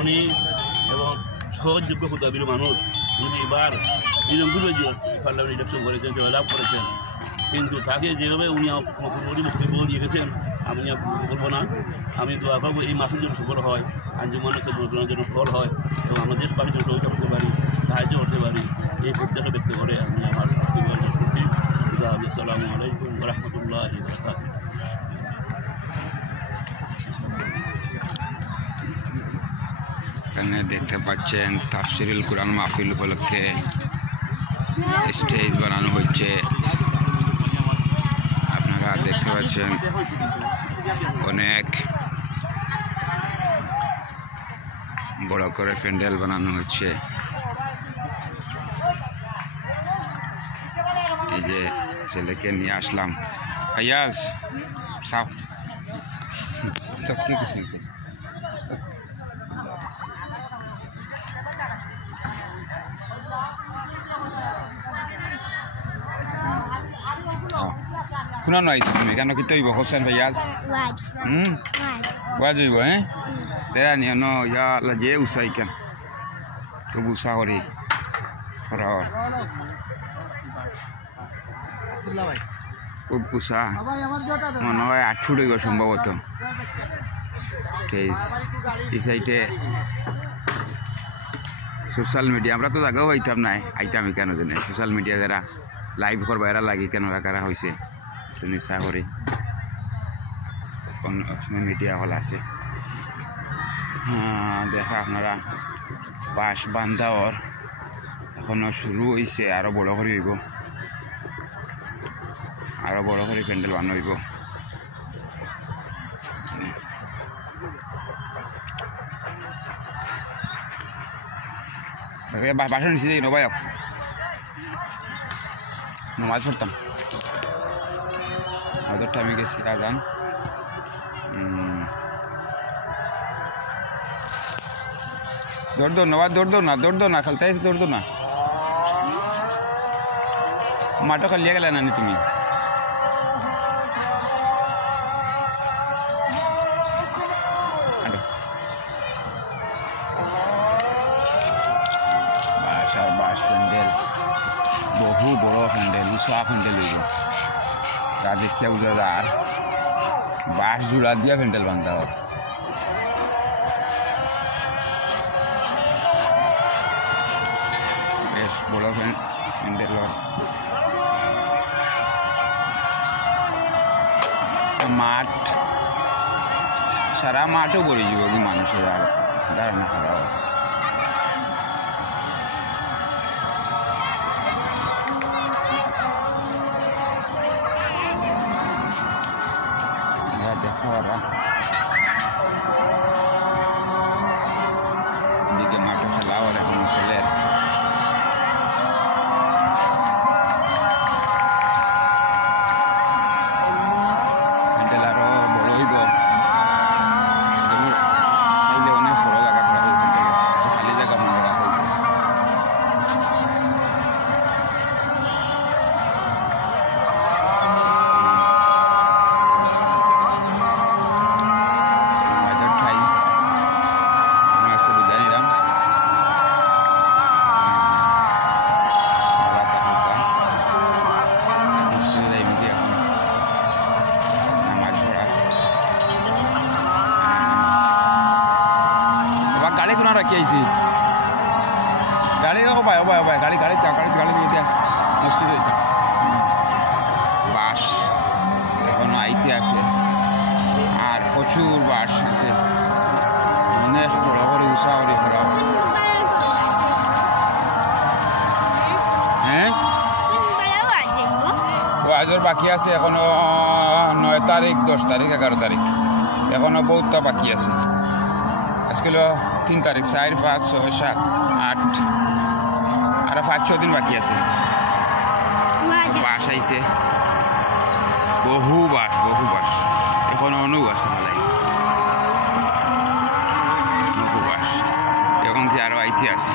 ধনী এবং সহজযোগ্য ক্ষুদাবির মানুষ উনি এবার নিরঙ্কুশ পার্লামেন্ট ইলেকশন করেছেন জয়লাভ করেছেন কিন্তু তাকে যেভাবে উনি বক্তব্য দিয়ে গেছেন আমি বলবো না আমি দোয়া করবো এই মাসের জন্য সফল হয় আঞ্জুমানের জন্য ফল হয় এবং আমাদের দেশবাসীর জন্য সহযোগিতা করতে পারি সাহায্য করতে পারি এই প্রত্যাশা ব্যক্ত করে আমি আমার বক্তব্য করছি আসসালামু আলাইকুম রহমতুল্লাহি ওয়া বারাকাতুহু। এখানে দেখতে পাচ্ছেন তাফসিরুল কুরআন মাহফিল উপলক্ষে স্টেজ বানানো হচ্ছে। আপনারা দেখতে পাচ্ছেন অনেক বড় করে প্যান্ডেল বানানো হচ্ছে। এই যে ছেলেকে নিয়ে আসলাম আয়াজ সাও কি করছেন কোনা নাইছো তুমি কেন কি তৈব হোসেন ভাইয়াজ ওয়াজ হইব হ্যাঁ তেরা নিয়ে ন ইয়া লাগে উসাই কেন খুব উৎসাহ করি ফরাওয়ার খুব উৎসাহ মনে হয় 8 ফুট হইব সম্ভবত। এই সাইডে সোশ্যাল মিডিয়া আমরা তো জায়গাও পাইতাম নাই আইতাম কেন জানে সোশ্যাল মিডিয়া যারা লাইভ করবা এরা লাগি কেন রাখা হয়েছে নিশা করি মিডিয়া হল আছে। হ্যাঁ দেখা আপনারা বাঁশ বান্ধাওর এখনো শুরু হয়েছে আরো বড় করে হইব আরো বড় করে প্যান্ডেল বানানো হইব। বাসা নিচে যাই নবাই নমাজ পড়তাম আদরটা আমি গেছি আজান দৌড় নবাজ দৌড় না খেলতে আসি দৌড় না মাঠও খালিয়ে গেলে না তুমি বাস প্যান্ডেল বহু বড় প্যান্ডেল উষা প্যান্ডেল হইব যা দেখিয়া বুঝা যার বাঁশ জোড়া দিয়া প্যান্ডেল বান্ধা হোক। বেশ বড় প্যান্ডেল মাঠ সারা মাঠও ভরে যাব কি মানুষের আর ধারণা করা দেখতে পারা দিকে মাঠে খেলা আর এখন ছেলের প্যান্ডেল আরো বড় হইব অনেক বড় জায়গা করা হইব খালি জায়গা মনে রাখা হইব। গাড়ি কোনা রাখি আইছি গাড়ি ও ভাই গাড়ি দিয়ে মসজিদ হইতা বাস এখনো আইতে আছে আর প্রচুর বাস আছে অনেক বড় বড় উষা করি করা হ্যাঁ আজর বাকি আছে এখনো 9 তারিখ 10 তারিখ 11 তারিখ এখনো বহুতটা বাকি আছে। আজকে 3 তারিখ 4 5 6 7 8 আর 5-6 দিন বাকি আছে। বাস আইছে বহু বাস এখন অনেক আছে ভালাই বহু বাস এখন কি আরো আইতে আছে।